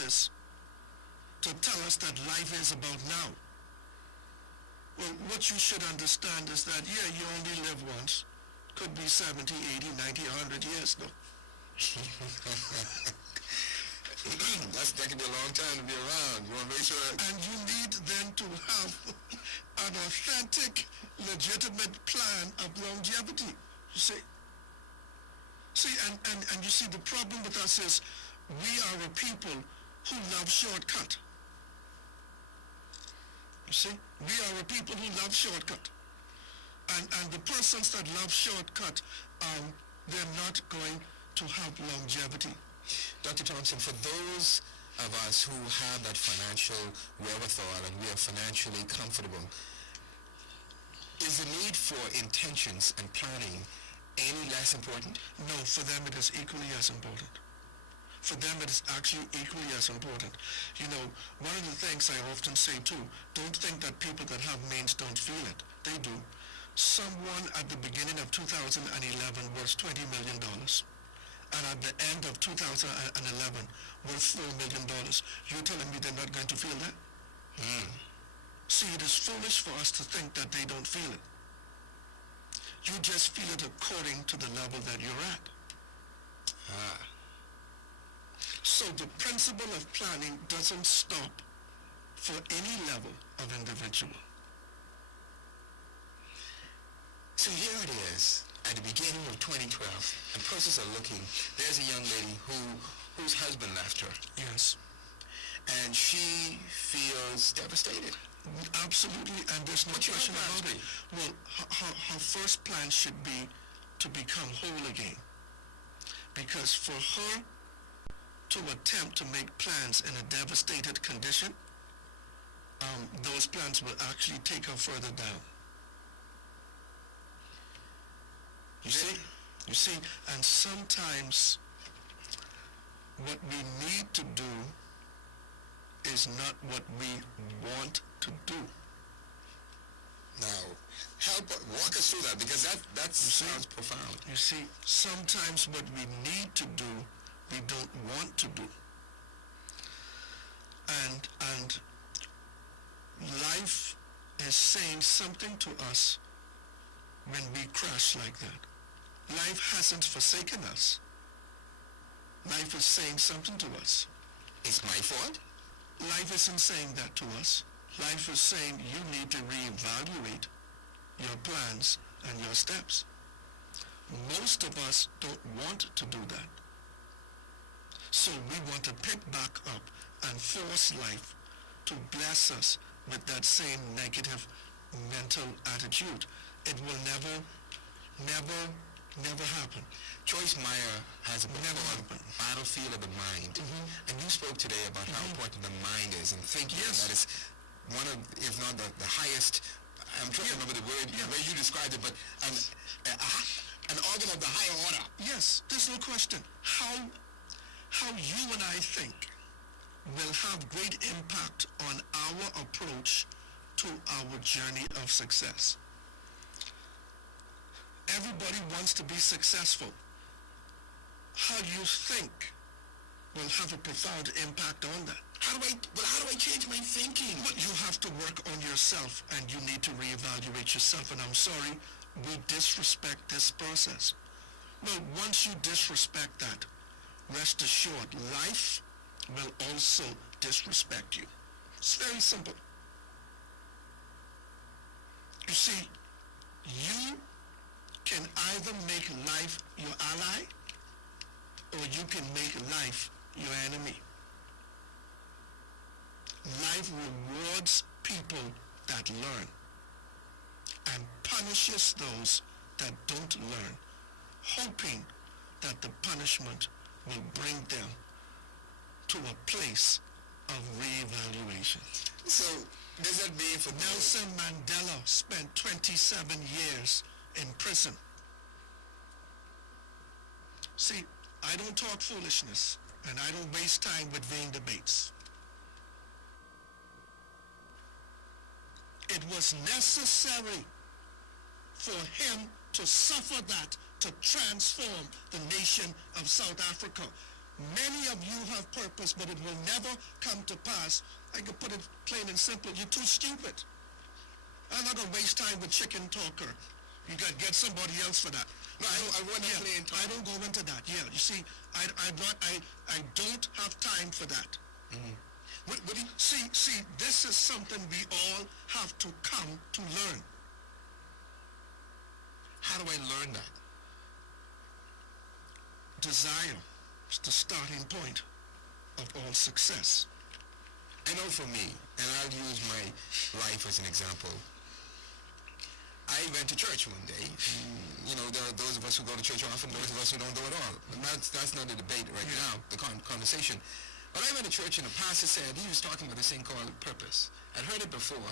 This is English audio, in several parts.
is to tell us that life is about now. Well, what you should understand is that, yeah, you only live once. Could be 70, 80, 90, 100 years, though. That can be a long time to be around. You want to make sure that... And you need then to have an authentic, legitimate plan of longevity. You see? And you see, the problem with us is we are a people who love shortcut. You see? We are a people who love shortcut. And the persons that love shortcut, they're not going to have longevity. Dr. Thompson, for those of us who have that financial wherewithal and we are financially comfortable, is the need for intentions and planning any less important? No, for them it is equally as important. For them it is actually equally as important. You know, one of the things I often say too, don't think that people that have means don't feel it. They do. Someone at the beginning of 2011 was $20 million. And at the end of 2011 worth $4 million. You're telling me they're not going to feel that? See, it is foolish for us to think that they don't feel it. You just feel it according to the level that you're at. So the principle of planning doesn't stop for any level of individual. So here it is, at the beginning of 2012, and persons are looking. There's a young lady whose husband left her. Yes. And she feels devastated. Absolutely, and there's no question about it. Well, her first plan should be to become whole again. Because for her to attempt to make plans in a devastated condition, those plans will actually take her further down. You see, and sometimes what we need to do is not what we want to do. Now, walk us through that, because that sounds profound. You see, sometimes what we need to do, we don't want to do. And life is saying something to us when we crash like that. Life hasn't forsaken us. Life is saying something to us. It's my fault? Life isn't saying that to us. Life is saying you need to reevaluate your plans and your steps. Most of us don't want to do that. So we want to pick back up and force life to bless us with that same negative mental attitude. It will never happen. Joyce Meyer has a book called Battlefield of the Mind. And you spoke today about how important the mind is, and thinking. That is one of, if not the highest, I'm trying to remember the word, the way you described it, but an organ of the higher order. Yes, there's no question. How you and I think will have great impact on our approach to our journey of success. Everybody wants to be successful. How you think will have a profound impact on that. How do I change my thinking? But you have to work on yourself, and you need to reevaluate yourself. And I'm sorry, we disrespect this process. Well, once you disrespect that, rest assured, life will also disrespect you. It's very simple. You see, you can either make life your ally, or you can make life your enemy. Life rewards people that learn and punishes those that don't learn, hoping that the punishment will bring them to a place of reevaluation. So, does that mean for Nelson Mandela spent 27 years in prison? See, I don't talk foolishness, and I don't waste time with vain debates. It was necessary for him to suffer that to transform the nation of South Africa. Many of you have purpose, but it will never come to pass. I can put it plain and simple. You're too stupid. I'm not going to waste time with chicken talker. You got to get somebody else for that. No, I want to play and talk. I don't go into that. Yeah, you see, I don't have time for that. Mm-hmm. What do you... See, this is something we all have to come to learn. How do I learn that? Desire is the starting point of all success. I know for me, and I'll use my life as an example. I went to church one day. You know, there are those of us who go to church often, those of us who don't go at all. And that's not a debate right now, the conversation. But I went to church and the pastor said, he was talking about this thing called purpose. I'd heard it before,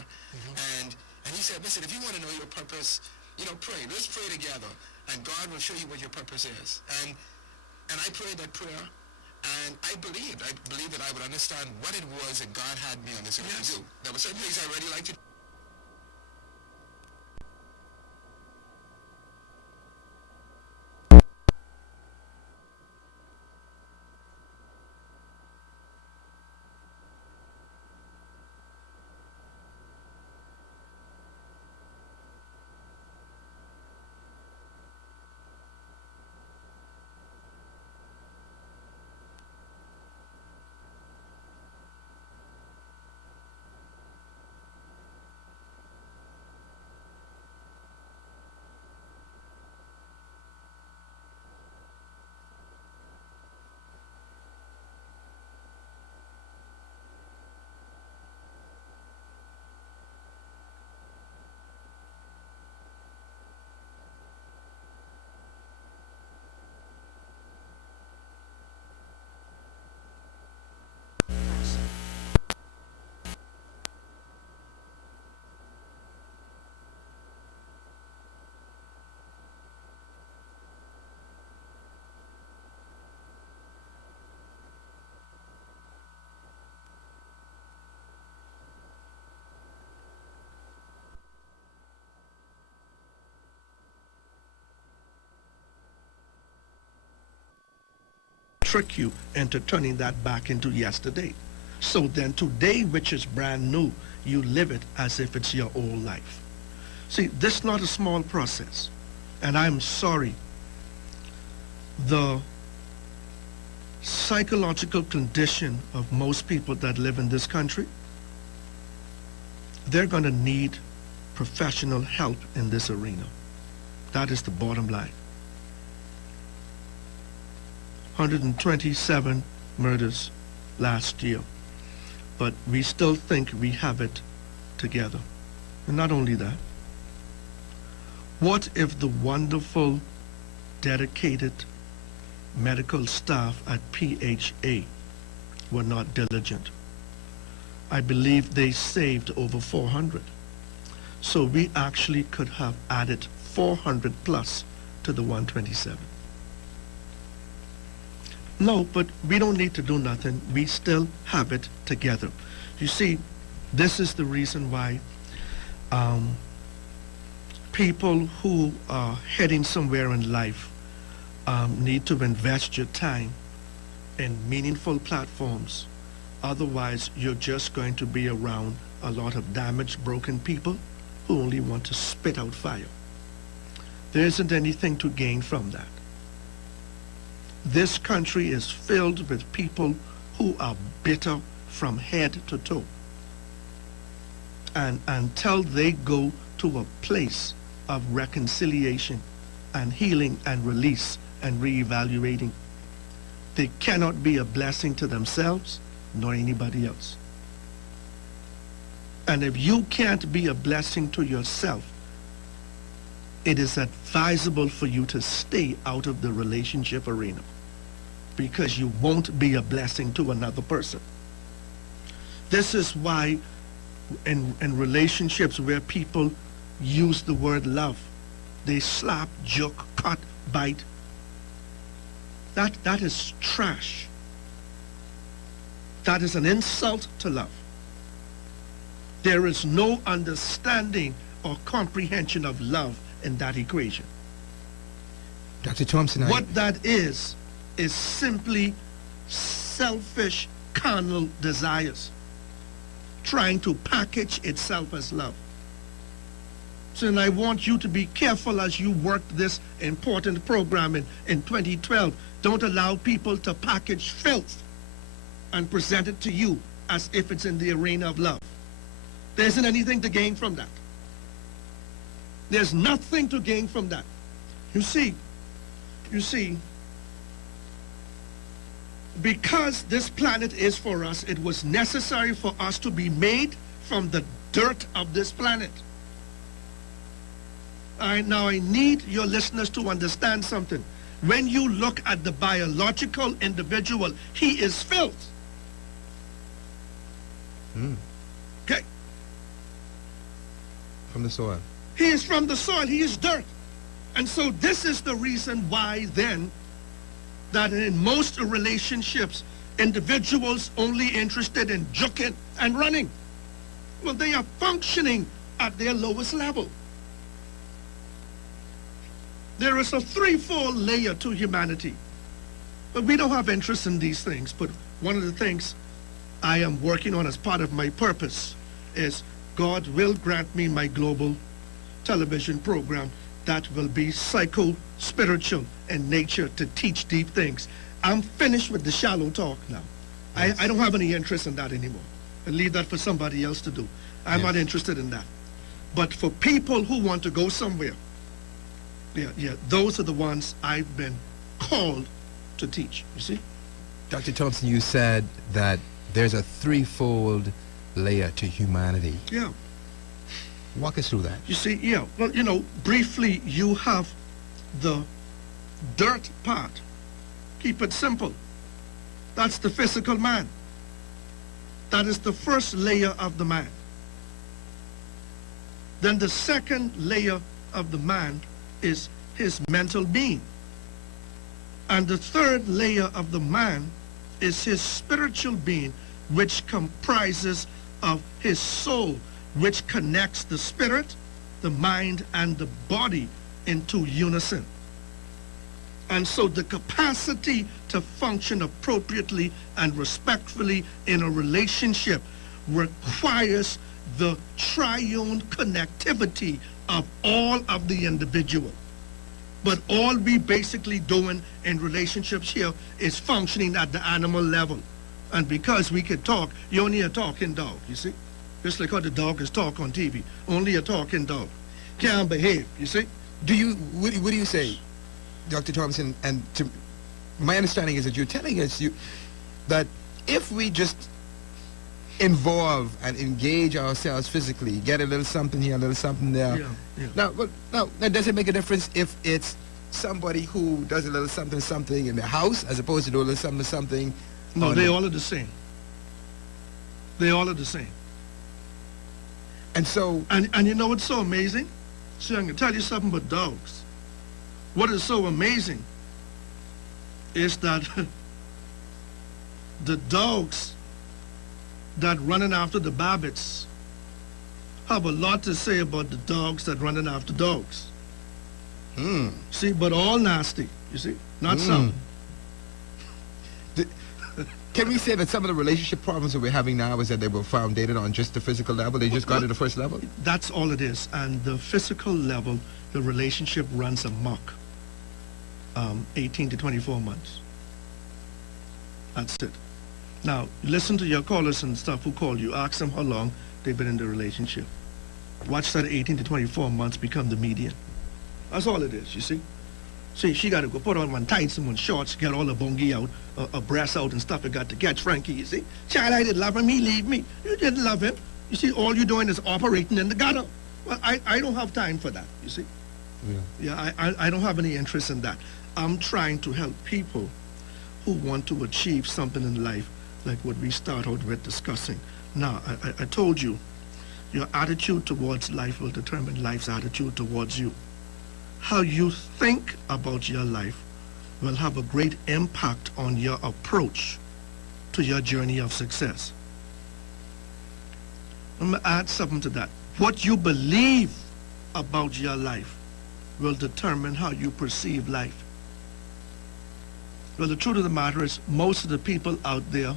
and he said, listen, if you want to know your purpose, you know, pray. Let's pray together, and God will show you what your purpose is. And I prayed that prayer, and I believed that I would understand what it was that God had me on this earth to do. There were certain things I already liked to do. Trick you into turning that back into yesterday. So then today, which is brand new, you live it as if it's your old life. See, this is not a small process. And I'm sorry. The psychological condition of most people that live in this country, they're going to need professional help in this arena. That is the bottom line. 127 murders last year, but we still think we have it together. And not only that, what if the wonderful, dedicated medical staff at PHA were not diligent? I believe they saved over 400. So we actually could have added 400 plus to the 127. No, but we don't need to do nothing. We still have it together. You see, this is the reason why people who are heading somewhere in life need to invest your time in meaningful platforms. Otherwise, you're just going to be around a lot of damaged, broken people who only want to spit out fire. There isn't anything to gain from that. This country is filled with people who are bitter from head to toe. And until they go to a place of reconciliation and healing and release and reevaluating, they cannot be a blessing to themselves nor anybody else. And if you can't be a blessing to yourself, it is advisable for you to stay out of the relationship arena, because you won't be a blessing to another person. This is why in relationships where people use the word love, they slap, joke, cut, bite. That is trash. That is an insult to love. There is no understanding or comprehension of love in that equation. Dr. Thompson, what that is simply selfish, carnal desires, trying to package itself as love. So and I want you to be careful as you work this important program in 2012. Don't allow people to package filth and present it to you as if it's in the arena of love. There isn't anything to gain from that. There's nothing to gain from that. You see, because this planet is for us, it was necessary for us to be made from the dirt of this planet. Now I need your listeners to understand something. When you look at the biological individual, he is filth. Okay? From the soil. He is from the soil. He is dirt. And so this is the reason why then that in most relationships, individuals only interested in joking and running. Well, they are functioning at their lowest level. There is a threefold layer to humanity. But we don't have interest in these things. But one of the things I am working on as part of my purpose is God will grant me my global television program that will be psycho-spiritual in nature to teach deep things. I'm finished with the shallow talk now. Yes. I don't have any interest in that anymore. I leave that for somebody else to do. I'm not interested in that. But for people who want to go somewhere, those are the ones I've been called to teach, you see? Dr. Thompson, you said that there's a threefold layer to humanity. Yeah. Walk us through that. You see, well, briefly, you have the dirt part. Keep it simple. That's the physical man. That is the first layer of the man. Then the second layer of the man is his mental being. And the third layer of the man is his spiritual being, which comprises of his soul, which connects the spirit, the mind, and the body into unison. And so the capacity to function appropriately and respectfully in a relationship requires the triune connectivity of all of the individual. But all we basically doing in relationships here is functioning at the animal level. And because we can talk, you're only a talking dog, you see? Just like how the dog is talk on TV. Only a talking dog. Can't behave, you see? What do you say, Dr. Thompson? And my understanding is that you're telling us that if we just involve and engage ourselves physically, get a little something here, a little something there. Yeah. Now, does it make a difference if it's somebody who does a little something in the house as opposed to doing a little something? No, they all are the same. They all are the same. And so... And you know what's so amazing? See, I'm going to tell you something about dogs. What is so amazing is that the dogs that running after the babbits have a lot to say about the dogs that running after dogs. See, but all nasty, you see, not some. Can we say that some of the relationship problems that we're having now is that they were founded on just the physical level? They just got to the first level? That's all it is. And the physical level, the relationship runs amok. 18 to 24 months. That's it. Now, listen to your callers and stuff who call you. Ask them how long they've been in the relationship. Watch that 18 to 24 months become the median. That's all it is, you see? See, she got to go put on one tights and one shorts, get all the bongi out, a breast out and stuff. It got to catch Frankie, you see? Child, I didn't love him. He leave me. You didn't love him. You see, all you're doing is operating in the gutter. Well, I don't have time for that, you see? Yeah, I don't have any interest in that. I'm trying to help people who want to achieve something in life, like what we start out with discussing. Now, I told you, your attitude towards life will determine life's attitude towards you. How you think about your life will have a great impact on your approach to your journey of success. I'm going to add something to that. What you believe about your life will determine how you perceive life. Well, the truth of the matter is, most of the people out there